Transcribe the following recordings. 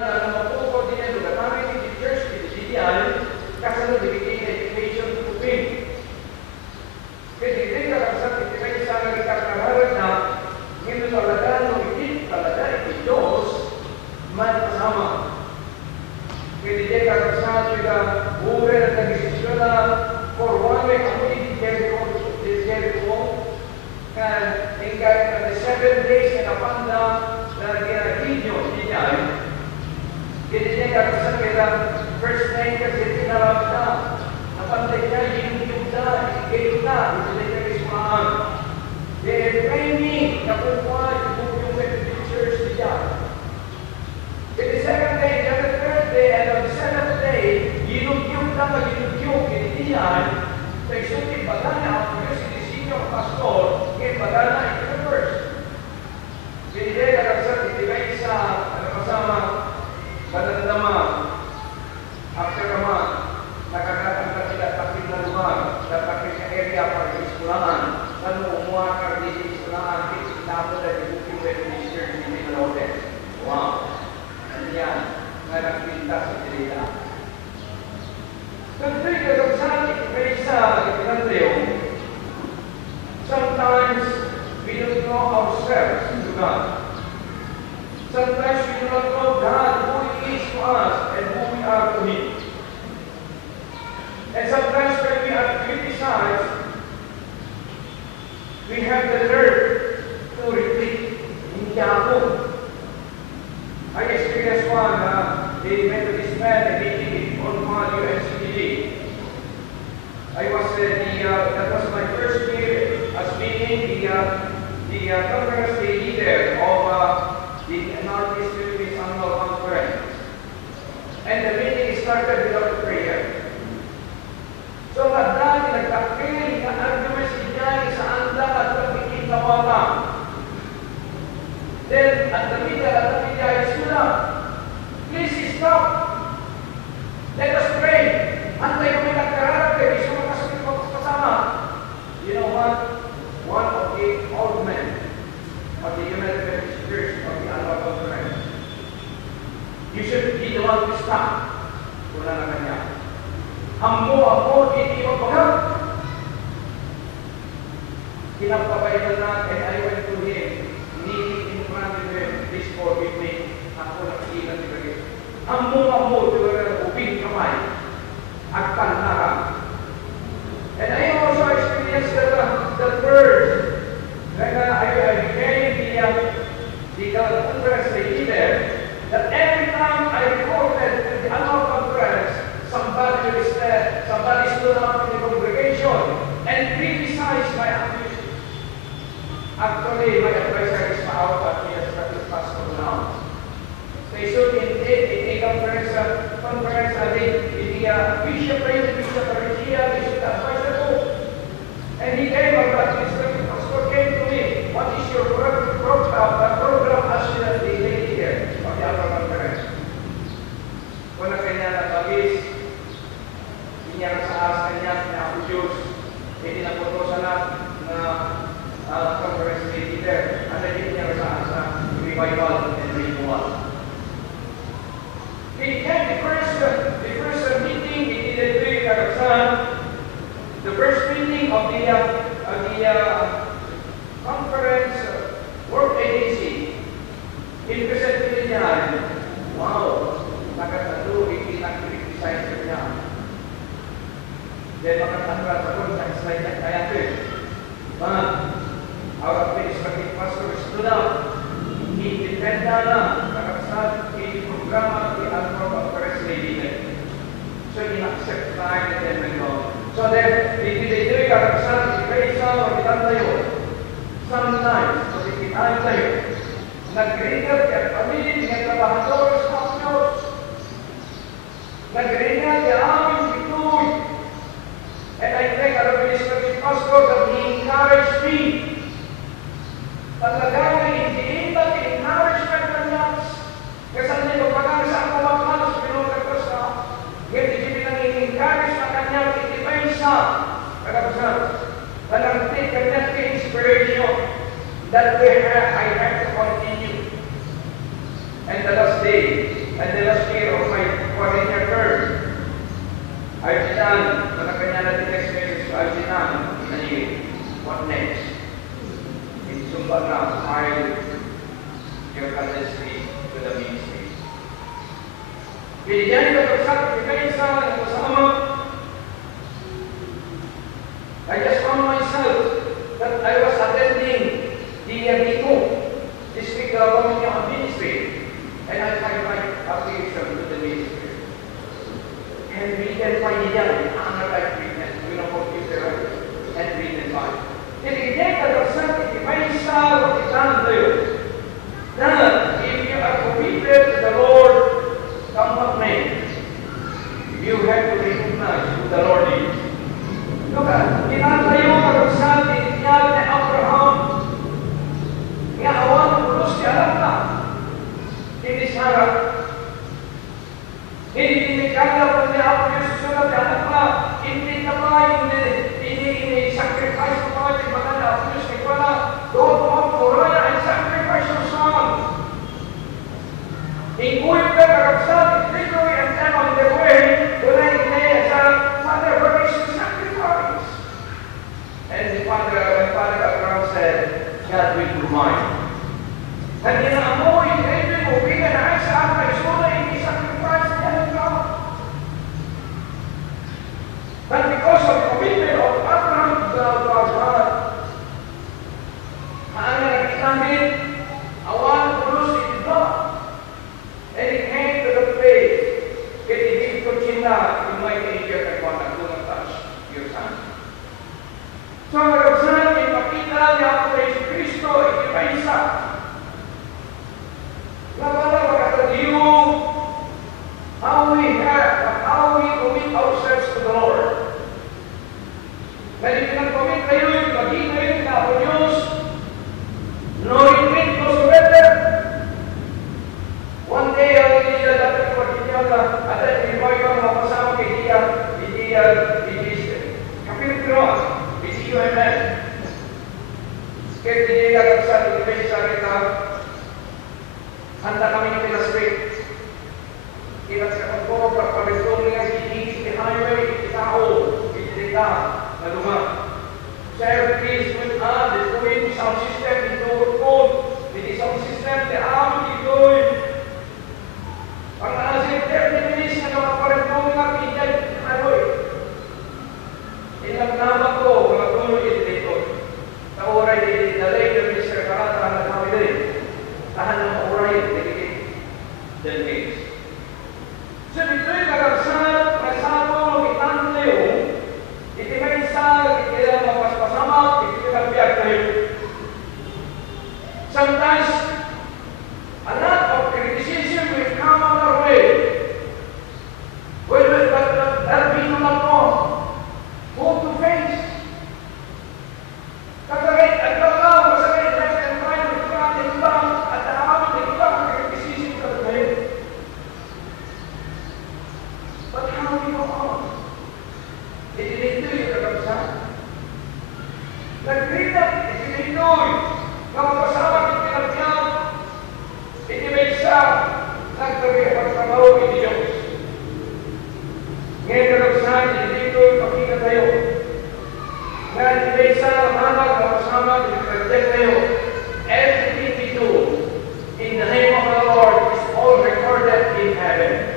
matuto din ang lugar. Kami di church, di diyan, kasunod ibigay na education to pay. Kasi hindi ka kapasat, hindi kayo sa nagkakaharap na, ngayon talaga, no, hindi talaga, iti Diyos, man kasama. Kasi hindi ka kapasat, kita, ure na nag-isisyon na, for one week, ako hindi Jericho, and in the 7 days in Apanda, na nag-video, hindi niya, hindi niya kapasat, kita, first night kasi tinarap na, napantay niya, yung na, ikay na, hindi niya ismaan. They train me, nakukuha, yung pictures niya. In the second day, the third day, and on the seventh day, yinugyug na mag-yinugyug, hindi yan, sa isuti bagana, kung si senior pastor, ngayon bagana, ito the first. Hindi niya kakasat, hindi kayo sa, kasama, panandama, after a month, nakakatang sila takip na lugar, takip sa area para sa iskulahan, ano umuha ka rin sa iskulahan, kinapos na yung minister hindi na natin. Wow! Ano yan? Nga nagpinta sa Tirita. Nagpinta ka sa akin, may isa, nagpinanteo, sometimes we don't know ourselves to God. Sometimes we do not know God, who He is to us, and who we are to Him. And sometimes when we are criticized, we have the nerve to retreat. Hindi ako. I experienced one, they met with this man and meeting on UNCTD. That was my first year as being the conference leader of the Northeast Philippines Annual Conference. And the meeting started without prayer. So, dahil nagtakil na arguments niya sa anda at pagkikin na wala. Then, at the media is sila. Please stop. Let us pray. Antay kami nagkararap eh. Iso makasakit mo kasama. You know what? One of the old men of the United Methodist Church of the Annual Conference. You should be the one to stop. Wala na kanya. Ako, hindi mo pagkat. Kinapabayaan natin, I went to him, kneeling in front of him, this forgive me, ako nakikita si Bagay. Ako, uping kamay, at panlarang. And I also experienced the word, when I became the conference leader, that every time I reported to the annual conference, somebody stood up in the congregation and criticized my actions. Actually, my advisor is out, but he has got his pastor now. They should indeed in a conference, the bishop raised the bishop of Regia, they should advise the book. And he came up, but his pastor came to me, what is your program as the lady here of the other conference? Kung na kanya nabagis, niya sa as kanya, niya ako Diyos, hindi na po ito na conference leader, at hindi niya sa asa, revival and renewal. It came the first meeting, it did a the first meeting of the conference work agency, in present niya, wow, nakatalo, hindi na-criticize niya. Then makatandra sa kong sa slide na kaya ito eh. Our administrative pastor stood up. Independent na nakasal in programa di Annual Conference leader. So in-accept tayo and then we go. So then, hindi ito yung kakasal, isa o ilan tayo. Sometimes, so ikitaan tayo. Nag-regal at pamilin, mga trabahador sa Diyos. Nag-regal di aming ituloy. And I thank our administrative pastor that he encouraged me. Talaga hindi encouragement ng Diyos. Kasi hindi ko pagkakasa sa ako makalos, pinunod ko sa hindi nang encourage na kanya, itibay sa kagabasal. Walang kanya inspiration that I have to continue. And the last day, and the last year of my 4-year term. Arjinan, kanya natin next message to Arjinan, what next? In Sumba na, smile your courtesy to the ministry. Binigyan ko sa isa ng kasama. I just found myself that I was attending the DICO, District Committee on Ministry, and I find my application to the ministry. And we can find it out in another treatment, we know what is the right, and we can find. Tinigyan ka daw sa may isa o isang tayo na if you are committed to the Lord, come what may, you have to recognize who the Lord is. Look at, tinatayo ka daw sa tinigyan ni Abraham, nga awan ng pulos ni alam na, hindi Sarah. Hindi tinikala po ni Apo yung susunod ni anak na, hindi na ba ini-sacrifice ko pa yung mga na Apo yung sikwana, doon mo ang kuraya and sacrifice your son. Ikuit ka kakabsat, literally and then on the way, doon ay inaya sa Father, what is your sacrifice? And the Father Abraham said, God will provide. And inaamoy, hindi mo, bigan na ay sa akin, sula, hindi sacrifice niya ng God. But because of the commitment of Abraham to God, ang nakitamit, awan, pulos, it did not. And it came to the place, it is to China, you might be here and want to touch your son. So, nagabsan, ipakita niya ako kay Kristo, ikipaisa. How we commit ourselves to the Lord. Dahil pinag-commit kayo, maging kayo, pinako Diyos, no retreat, no surrender. One day, ang hindi niya dapat ipagkita na, at ay iba yung mapasama kay Dia, kapitro, PCUMS. Kaya hindi niya kakasal, hindi sa kita, handa kami ng pinaswit. Kaya sa kapag pagpabitong nga hihigit ni highway, itao, itinita, na luma. Sir, please, with us, deploying the sound system into our phone, with the sound system, the amin ito'y ang nasin 30 minutes na nakaparitong nga pinyan highway. Ilang naman ko, mga tuloy dito. Sa oray, dalay na Mr. Karata na kami din. Tahan ng oray, del mes. So dito'y nagagsanat, nasabo, itan tayo, iti may isa, iti lang mapaspasama, iti lang biyak tayo. Sometimes, a lot of criticism will come on our way. Well, but that we do not know who to face. Kasagay, at lang, masagay, left and right, front and back, at naamin na iba, criticism ka tayo. But how we go on? Itinito yung kakabsan. Nagkritat, itinito kapasama ng pinagyan, itinisa, nagkari ang trabaho ng Diyos. Ngayon kakabsan, itinito yung pakita tayo. Ngayon itinisa, manag, kapasama, itinagyan tayo. Everything we do in the name of the Lord is all recorded in heaven.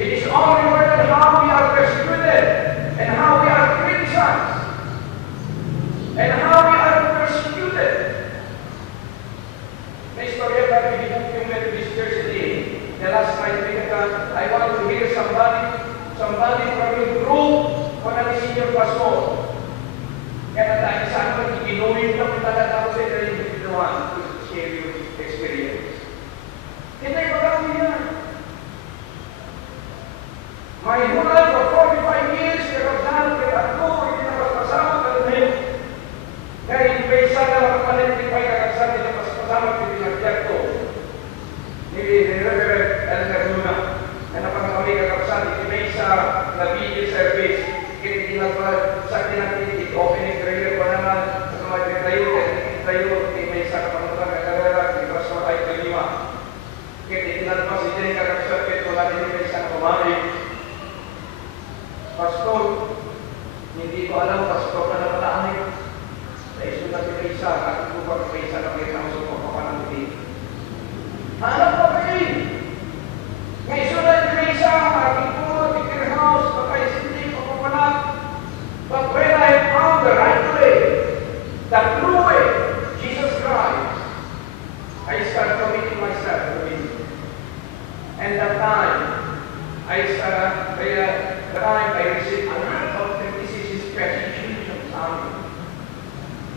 It is all recorded how we are persecuted and how we are criticized and how we are persecuted. May story about the Methodist Church today. The last night I want to hear somebody from your group kung ano senior pastor. Kaya tayo sa akin, iginuhin na kung talatapos sa ito yung ginawa to share your experience. Hindi ko kami yan. May hulay for 45 years, kakabsahan, kakabto, hindi na kasama ka rin. Kaya impesa na makapalintifay kakabsahan, hindi na kasama ka rin ko. Ni Reverend Elder Luna, na napagkami kakabsahan, hindi may isa na video service, hindi na sa kinakit, opening prayer pa naman, sa mga tayo, hindi may isa na panutang na karera, hindi pa sa ay kalima. Kaya hindi na pa si alam, pastor na napalaan eh. Sa iso na pinaysa, at ko pa pinaysa na kayo ng sumong kapanangin. Anak pa kayo! May iso na pinaysa, aking po, the house, pagkaisindi, pagpapanak. But when I found the right way, the true way, Jesus Christ, I started committing myself to Him. And that time, I received a lot of criticism, persecution,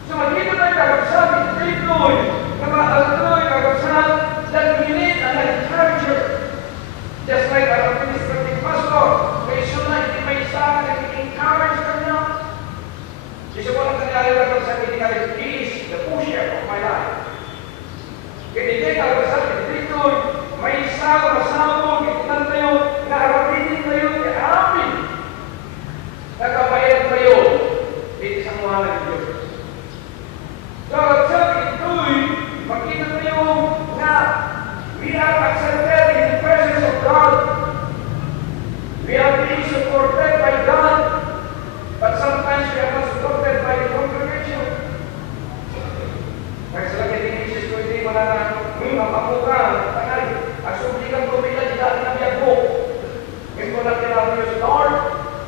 so makita tayo kagabsat, ito'y kagabsat, that we need an encourager. Just like our administrative pastor, may suna, hindi may isa, nag-encourage kanya. Isa po lang kanyari kagabsat, he is the pusher of my life. Kaya hindi kagabsat, ito'y may isa, masabog, itinan tayo, naarapitin tayo, amin. Nagkabayad tayo, dito sa mga ng Diyos. So, sabi ito'y, makita tayo na we are accepted in the presence of God. We are being supported by God, but sometimes we are not supported by the congregation. Kaya sa lagi ng Jesus ko, hindi mo na mapamuka, tangay, asubligan ko bila di dahil na biyak mo. Ngayon ko lang tinawag Lord,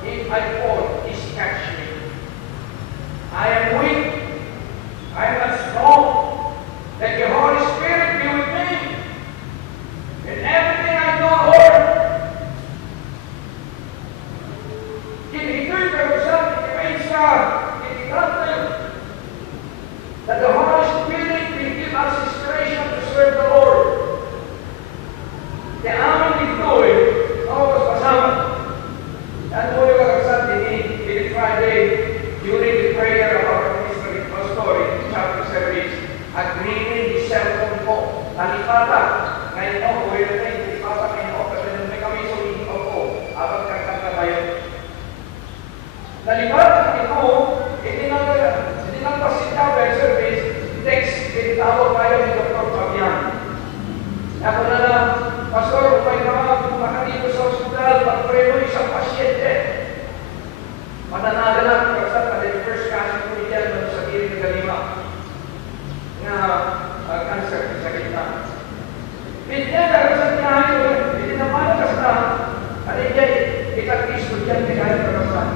if I fall, He's catch me. I am weak. I am not strong. Let the Holy Spirit be with me. In everything I do, Lord. Ito'y kagusap, ito'y isa, ito'y that the Holy Spirit will give us inspiration to serve the Lord. Kaya amin ito'y, ako kasama. Yan po yung kagusap, in Friday, during the prayer of our administrative pastor in chapter service, agreeing the cellphone po, nalipatan. Ngayon po, kung yun na yung nalipatan ngayon po, kasi may kami sumihin po po, abang kakanta tayo. Nalipatan ito, hindi lang pasita by service, text, tinitawag tayo ni Dr. Fabian. Ako na lang, Pastor, kung may mga dito sa hospital, pag-pray mo isang pasyente. Mananaga lang, kasi the first kasi po niya sa giling ng galima na cancer sa gitna. Bigyan ka sa niya, hindi naman kasi na, ano yan, kita-Kristo dyan, kaya pagkasan.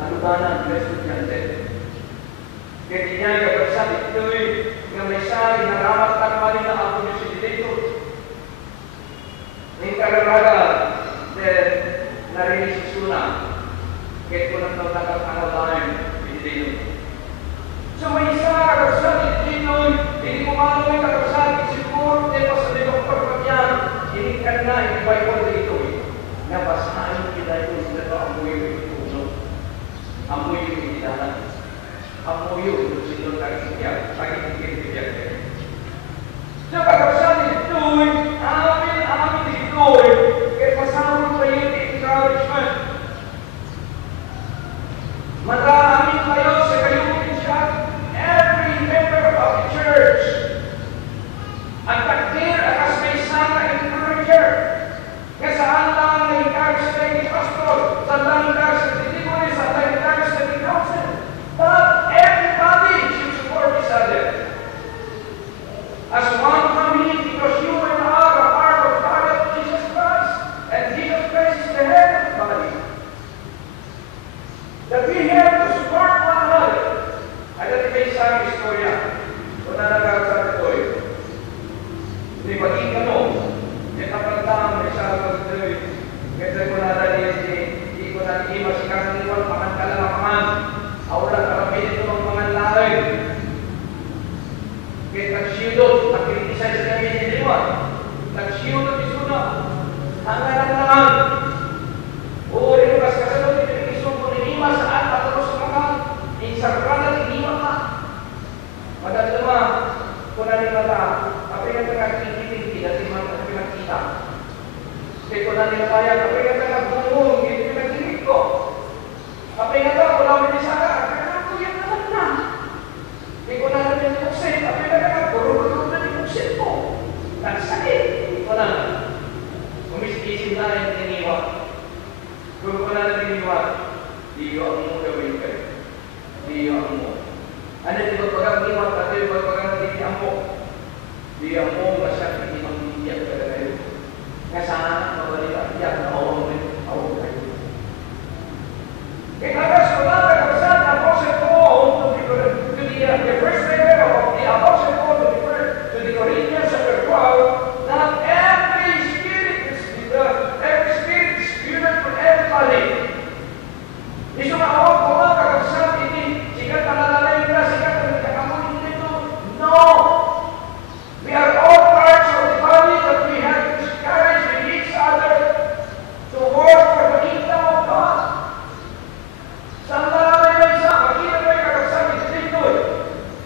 Nalubanan, mga estudyante. Kaya niya, kapagsan, ito'y nga may sari, naramat ang mali na ako niyo si dito. Ngayon kararaga, narinig si Suna. Kaya ko lang nakakalaw tayo, dito. So may isa, kapagsan, dito, hindi ko malamay kapagsan, siguro, di pa sa dito pagpagyan, hindi ka na, hindi ba yung dito. Nabasahin kita ito, sila ito, amoy yung ito. Amoy yung itidahan. Amoy yung sino tagigyan, tagigyan. So kapagsan, dito'y, amin dito'y, kaya pasama tayo yung encouragement. Maraming kayo sa kayong siya, every member of the church. Ang takdir akas may sana encourager. Kaya saan lang na-encourage tayo ni Pastor, saan lang encourage sa titikoy, saan lang encourage sa council. But everybody should support each other. As one family, because you and I are part of the body of Jesus Christ, and Jesus Christ is the head of the body. That we have to support one another. Ay dati may isang istorya. Kung nanagawa ito eh. Hindi maging ano. May kapagdaan, may sabi ko ito eh. Kasi ko hindi ko nalihima si Karniwan, pangankalalaman. Awala karapin ito ng panganlain. Kaya nagsyudot, nag-criticize kami ni Liwan. Nagsyudot ni Suna. Ang nalang o rin kas kasalot, ipinag-isong ko nilima saan patalos sa mga insarprana, nilima ka. Madalama, kung nanimata, kapag nga nagkikitinti, dati mga pinagkita. Kaya kung nanimata, kapag nga nagbumong, hindi pinagkinig ko. Kapag nga wala mo ni Sara, kaya ko yan naman na. Kaya kung nanimata ni Muksin, kapag nga puro-puro na ni Muksin ko. Nagsakit, wala na. Umiskisin na yung tiniwa. Kung wala na tiniwa, Di ang mo gawin ka. Di ang mo. Ano di ba pagkang iwan ka, di ba pagkang di ang mo? Di ang mo masyadong hindi mag-iiyak ka na kayo. Nga sana mabalik ang iyak na awang kayo. Because wala ka kapsat na Apostle Paul to the first letter of the Apostle Paul to the Corinthians chapter 12, that every spirit is given to everybody. Isu awak wala ka kapsat ini jika talalay ka jika kamu itu no. We are all parts of the body that we have to encourage with each other to work for the kingdom of God. Sampai bisa bagi mereka kapsat itu.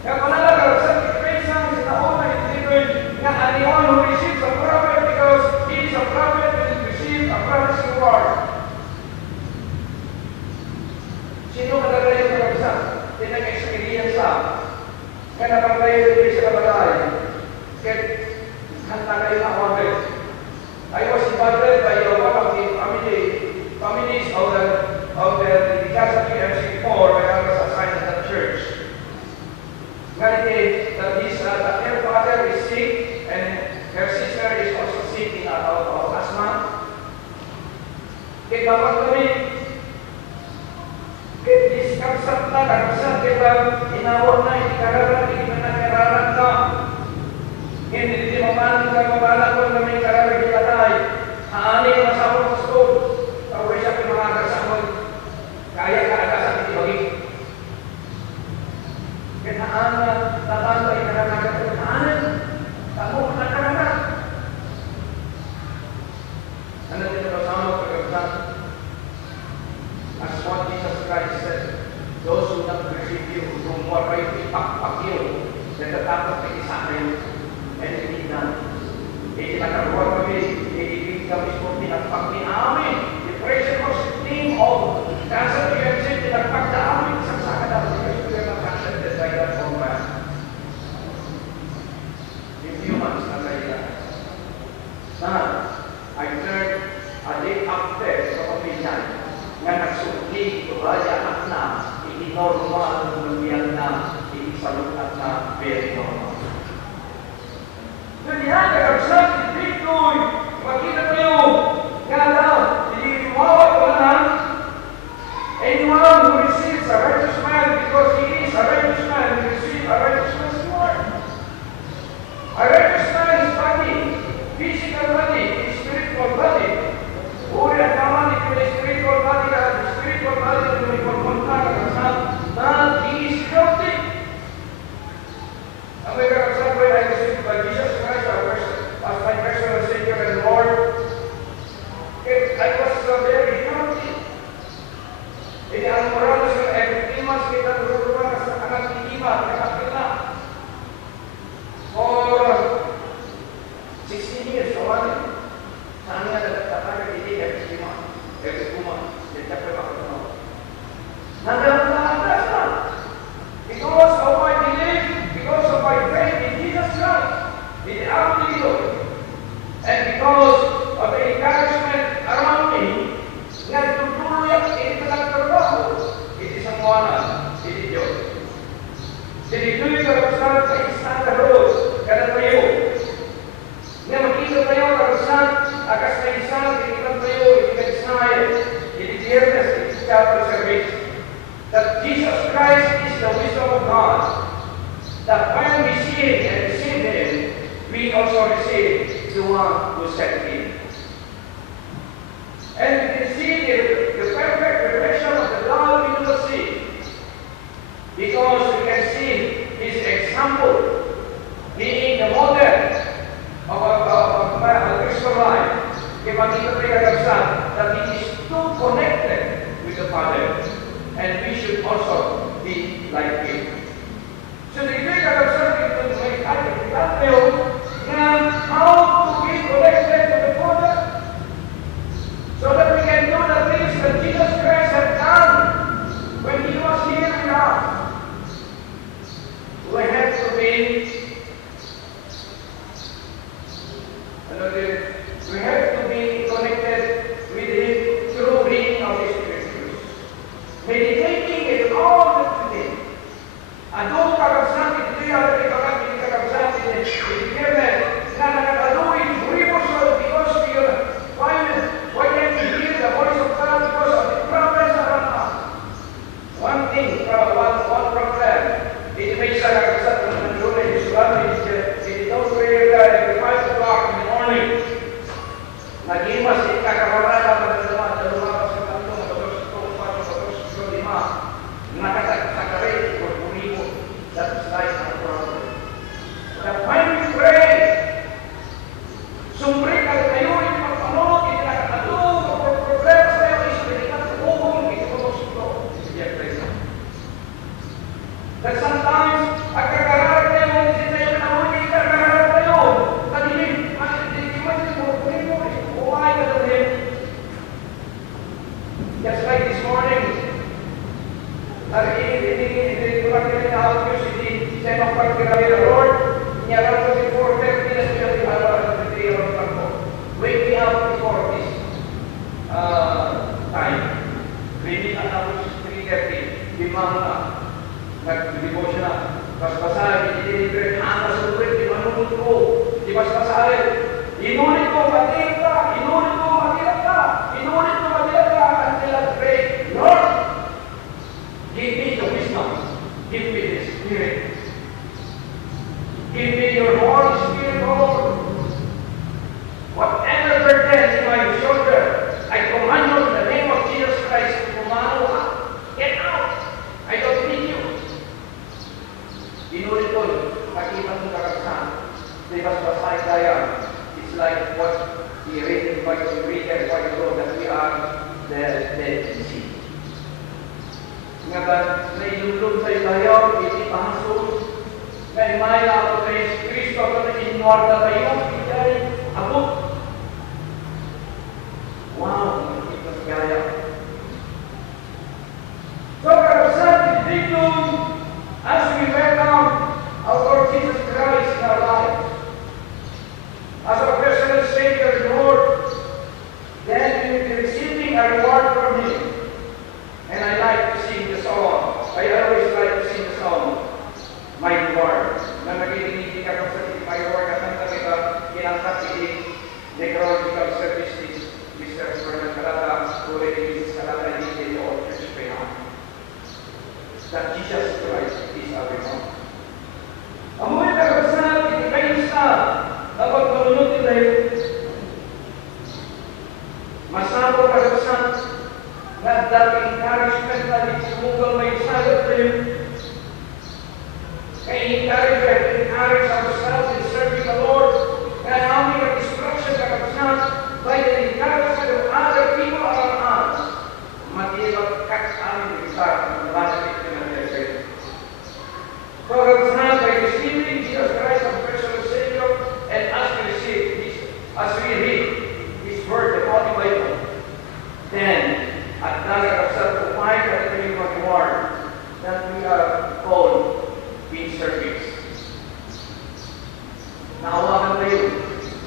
Yang mana kapsat itu sama setahun itu. Yang anyone who receives a prophet because he is a prophet will receive a prophet's reward. Sino talaga yung kapsat? Tinag-experience sa. Kaya napaglayo dito sa kabalay. Kaya hanta kayo na awagay. I was invited by one of the families of the Casa PMC4 when I was assigned to that church. That her father is sick and her sister is also sick of asthma. Kaya dapat kami discuss na kapsat kita inawag na ikararang hindi na nakararan ka. Hindi mapanin ka mapalan ko na may kararang kita tayo. Haani ang masapang gusto. Tawag siya kung mga kasama. Kaya ka agad sa pitibagin. Kenaan na tatanda ikaranagan ko. Kenaanan. Kamu nakaranan. Ano din ang kasama ko kapsat? As what Jesus Christ said, those who not receive you, whom what right ipak you, natatakot kayo sa akin, and hindi na. Itinakaruan kami, ibig kami po pinagpak ni amin. The precious name of Casa PMC, pinagpak na amin sa sakadal. Because we are not accepted by that format. In few months na kayo. Now, I turned a day after sa pamilyan. Nga nagsukli, kaya at na, normal, lumiyan na, salutat na, very normal. Ganyan, kakabsat, Victory, makita kayo, nga lang, hindi lumawa ko lang, anyone who receives a righteous man, because he is a righteous man, will receive a righteous man's reward. A righteous man is body, physical body, spiritual body. Uri at naman ito na spiritual body na may pagpunta kakasal na he is healthy. Ang may kakasal when I received by Jesus Christ as my personal Savior and Lord, I was very healthy. Ini ang moral sa everything kita berubah sa anak iman, nakapila. For 16 years, kawan. Saan nga nagtataka hindi every month, nagtataka ako na. Nandang nakakas na. Because of my belief, because of my faith in Jesus Christ, in the Holy Lord, and because of the encouragement around me, nagtutuloy ang itinagtrabaho, it is ang muwanan, it is Diyos. Sinituloy ka kapsat sa isang karoon, kada tayo. Nga makita tayo kapsat, akas na isang itinag tayo, itinag-snayan, itinag-yearness, itinag-service. That Jesus Christ is the wisdom of God. That when we see Him and receive Him, we also receive the one who sent Him. And we can see the perfect reflection of the God we do not see. Because we can see His example being the model of a Christian life. Kaya makita tayo kakabsat that He is too connected with the Father. And we should also be like Him. So the great kakabsat ito may tayo na how to be connected to the Father so that we can do the things that Jesus Christ had done when He was here in us. We have to be connected with Him through reading of the Scriptures. pagkirabi ng Lord, niya lang po before 30 na siya di araw at the day of the Lord. Wake me up before this time. Ready na ako sa 3:30. Limang na. Nag-devotion na. Basbasahin, i-deliver na sa tuwid, di manunod ko. Di basbasahin. Inulit ko, matilat ka. Inulit ko, matilat ka. Inulit ko, matilat ka. Until I pray, Lord, give me the wisdom. Give me the Spirit. Give me your Holy Spirit, Lord. Whatever burden in my shoulder, I command you in the name of Jesus Christ to command you. Get out. I don't need you. Inulit ko, makita mo kakasaan. Di basbasahin tayo. It's like what he read in what we read and what you know that we are the Dead Sea. Nga ba, nailulog tayo tayo, itipahasun, kaya maya ako tayo si Kristo, ako na inuwarda tayo, ikay, abot. Wow, makikita sa gaya. So, karapsan, dito, as we welcome our Lord Jesus Christ in our lives, as our personal Savior and Lord, then we will be receiving a reward from Him. And I like to sing the song. I always like to sing the song, My Reward. Na nagilinigin ka kung sa My Reward, kasanta kita, kinanta si Necrological Services, Mr. Superman Kalata, Kure Mrs. Kalata, hindi ko all church prayer. That Jesus Christ is our reward. Amoy ka kapasal, itikayin sa dapat malunod tayo. Masako ka kapasal, na dapat encouragement na di sumugal may sagot tayo. Kaya encourage ourselves in serving the Lord. Kaya namin ang instruction ka kapasal by the encouragement of other people around us. Matibag ka sa amin isa ng lasik na natin. So kapasal, by receiving Jesus Christ as personal Savior, and as we read His Word, the Holy Bible, then at nagkakasal to find at ito yung reward that we are called in service. Naawagan tayo.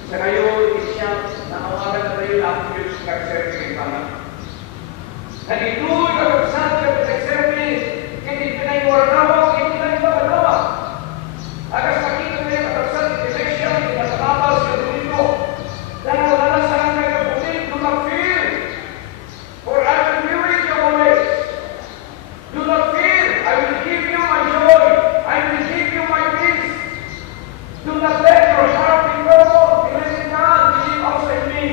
Sa kayo, isya, naawagan na tayo na active sa serving ng Panginoon. Nagituloy ka kapsal ka sa service, hindi pinag-iwarnawa, hindi pinag-iwarnawa. Agas makita tayo kapsal, hindi nasa sa dito. Dahil wala sa akin nagkapunin, do not fear. For I will be with you always. Do not fear. I will give you my joy. I will give you my peace. Do not let your heart be troubled. Believe in God. Believe also in me.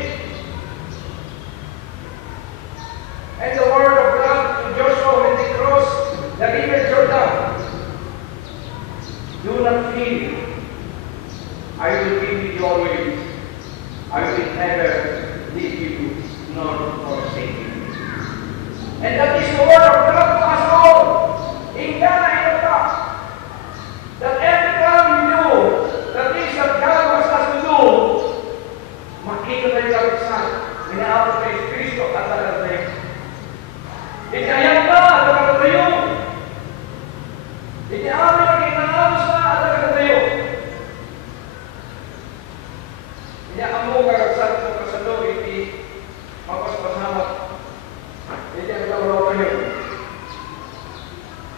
And the word of God to Joshua when they crossed the river Jordan. Do not fear. I will be with you always. I will never leave you nor forsake you. And that is the word of God to us all. In Ghana and in the that every time we do the things that God wants us to do, makita tayo kapagsan, inaabot tayo si Kristo at talaga tayo. Ikayang ka at talaga tayo. Ikiamin ang inaabot na at talaga tayo. Inyaan mo kakagsan mo kasalo, hindi mapaspasamat. Hindi ang tawag kayo.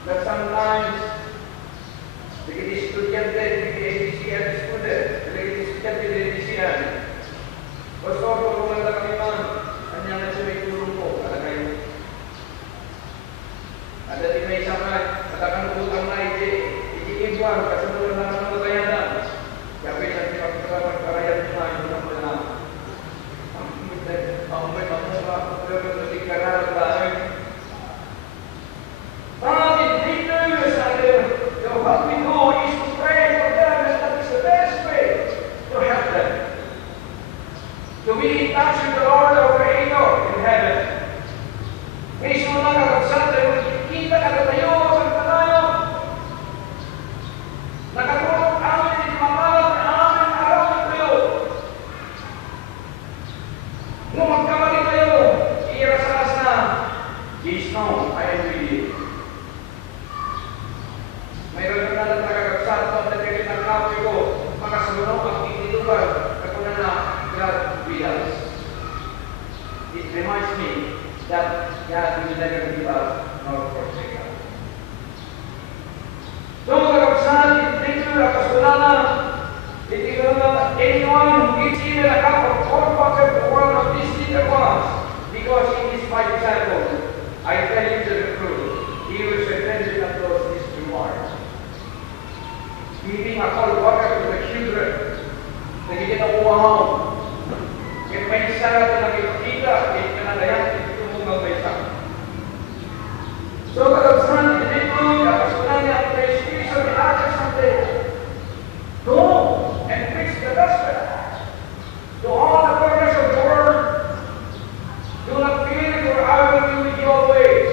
That sometimes, bigit estudyante, bigit ABCN student, bigit estudyante din ABCN. Basta ako kumanda kami man, kanya na siya may tulong ko, kala kayo. Ada di may sama, katakan utang na iiwan, kasunod na naman tayo na. Kaya siya pinagkakaroon karayat nyo na, yung mga ang may mga pagkakaroon karayat tayo. Bakit dito yung sabi, what we do is to pray for them, and that is the best way to help them. To be in touch with the Lord, our Creator in heaven. Kristo na kakabsat tayo, kita ka tayo, sa tayo. Nakatulog amin, hindi mamalat na amin, araw na tayo. Nung magkamali tayo, iirasalas na, Jesus, no, I am with you. Mayroon na lang nakakabsat, that God will never give us nor forsake us. So, mga kapatid, dito ang kasalanan, anyone who gives even a cup of cold water to one of these little ones, because he is my disciple, I tell you the truth, he will certainly not those his reward. Giving a cold water to the children, na hindi na uwahaw. Kaya may isa natin nakikita, kaya kanalayan, ito mong may isa. So, kalabsan, dito, kapasunan niya ang prescription ni Acts Sunday. Go and preach the gospel to all the corners of the world. Do not fear, for I will be with you always.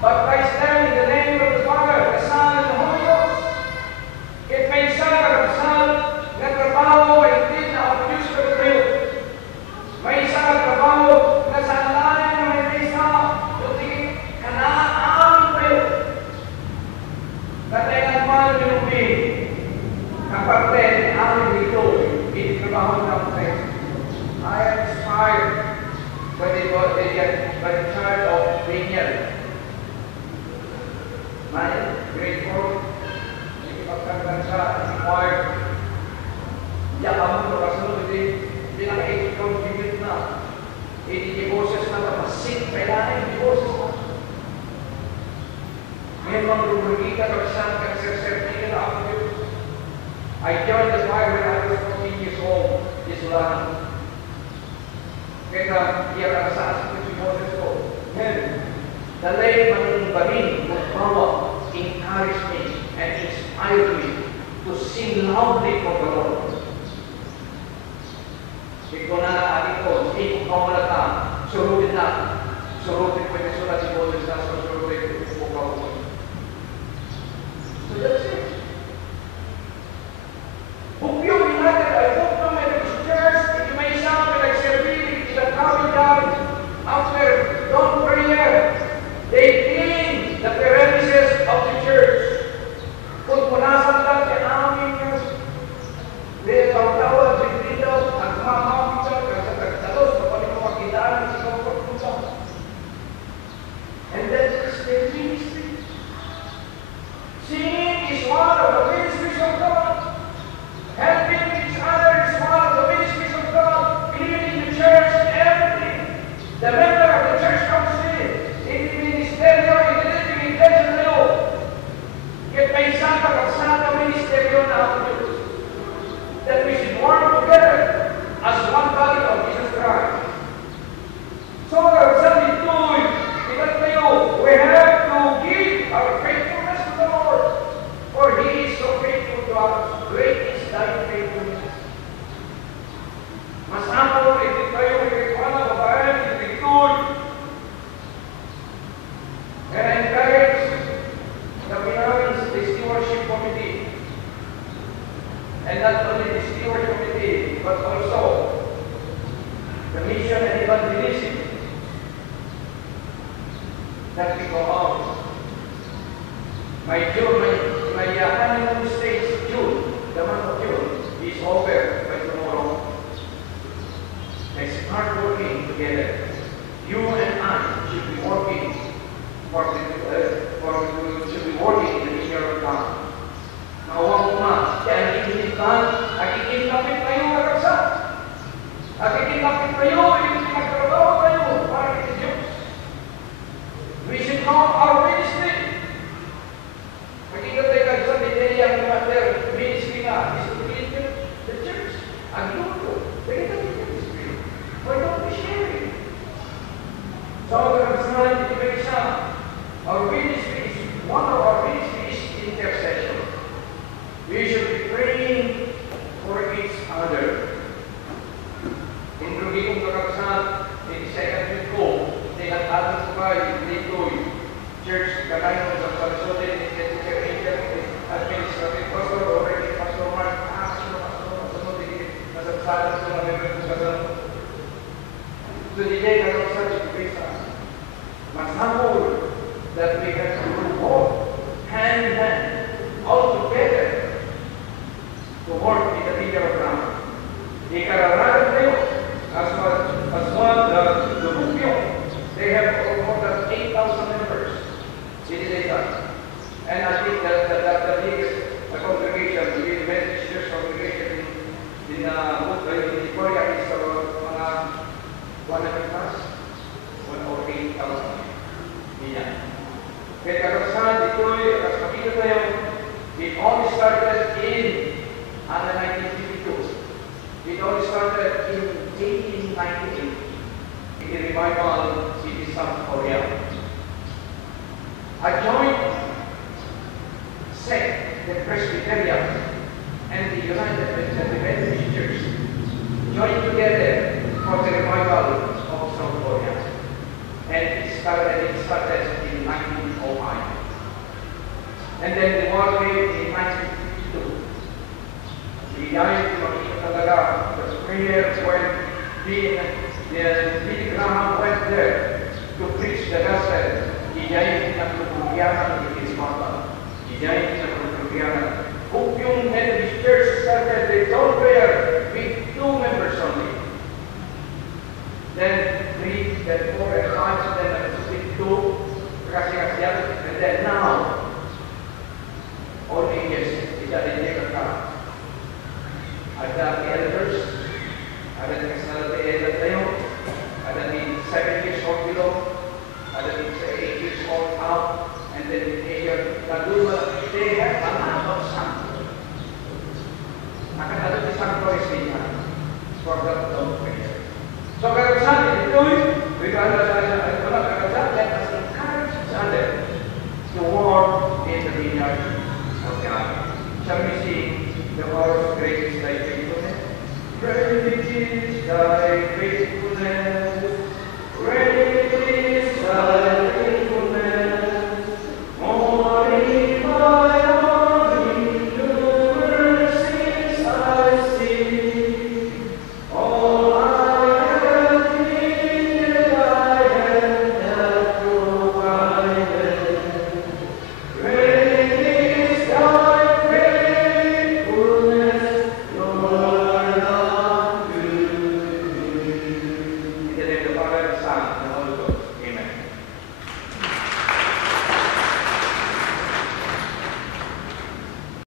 Baptize them in the name of the Father, the Son, and the Holy Ghost. Kaya may isa kalabsan, na trabaho ay hindi na abuse for the real. May isa trabaho na sa lalim ng may isa, yung kanaan kayo. Katayan man yung kapatid, amin dito, ititrabaho ng Christ. I am inspired by the child of Daniel. My grade 4, ikipagkagdan siya, inquired. Diyan kami ito kasunod, hindi nakikipag-contribute na. Hindi boses na kapasik, kailangan hindi boses na. Memang rumurika atau sang sertifikat apa itu? I joined the choir when I was 14 years old di Sulawesi. Kita dia rasa seperti Moses ko. Dalay manumbarin membawa encourage me and inspire me to sing loudly for the Lord. Ikaw na adik ko, ikaw kau malata, surutin pwede sulat si Moses na surutin ko kau. So that's it. Hope you united, I hope no Methodist Church, if you may sound like serving in the coming down after dawn prayer, they clean the premises of the church. Kung punasan lang kay amin yung tawa-tawa, dito, at mamamita, kasi tagtalos, kapag ito makitaan, ikaw pagpunta. And that is the ministry. Singing is one of the ministries of God. Helping each other is one of the ministries of God. Cleaning the church, everything. The member of the church comes in the ministerio, intentionally. Kaya may isang pagkaksana ministerio na ako Diyos. That we should work together as one body of Jesus Christ. So, sabi ito, ilan tayo, we have to give our faithfulness to the Lord. For He is so faithful to us. Great is thy faithfulness. Masama, hindi tayo magkikwana, babae, hindi good. And I encourage the Pinawins, the Stewardship Committee. And not only the Stewardship Committee, but also the Mission and Evangelism that we go out. My honeymoon stage, June, the month of June, is over by tomorrow. Let's start working together. You and I should be working should be working in the vineyard of God. Nawang ma, kaya nakikilapit kayo magkaksa. Nakikilapit kayo, yung pinagtrabaho kayo para kay Diyos. We should know our ministry. Makikita tayo sa detail ang master ministry na is to lead the church. Ang luto, nakikita tayo ministry. Why don't we share it? So, karamihan, ito ba isa? Our ministry is, one of our ministry is intercession. We should be praying for each other. In Rugi kong kakaksan, in second week ko, dengan atas kembali dito, church, kakain mo sa Sarasota, in Teacher Angel, administrative pastor, already pastor Mark, nasasala sa mga member ng kasal. So, di kayo kakaksan, mas humble that we have to do both, hand in hand, all together, to work in the vineyard of God. Ikarararan kayo, as one, the Rubio, they have And I think the biggest congregation, the Methodist Church congregation in Victoria is mga 100 plus, 108,000. Yan. Kaya karanasan dito'y, akas makita tayo, it all started in 1952. It all started in 1898. In the revival in South Korea. I joined SEC, the Presbyterian, and the United Methodist Church joined together for the revival of South Korea. And it started in 1905. And then the war came in 1952. Bigay makita talaga the prayer when Billy Graham went there to preach the gospel. Bigay pinagtutulungan ni his mother. Bigay pinagtutulungan. Kung yung Methodist Church started their own prayer with 2 members only. Then 3, then 4, and 5, then with 2, kasi-kasyan, and then now, only yes, isa-dinigay ka. Ada elders, ada di kasal elder tayo, ada di 7 years old below, ada di 8 years old out, and then they have a lot of sanctuary. Akan ada di sanctuary for the Lord prayer. So kalau saat itu, bagaimana let us encourage each other to walk in the vineyard of God. Shall we sing the world's greatest thy faithfulness? Great is thy faithfulness.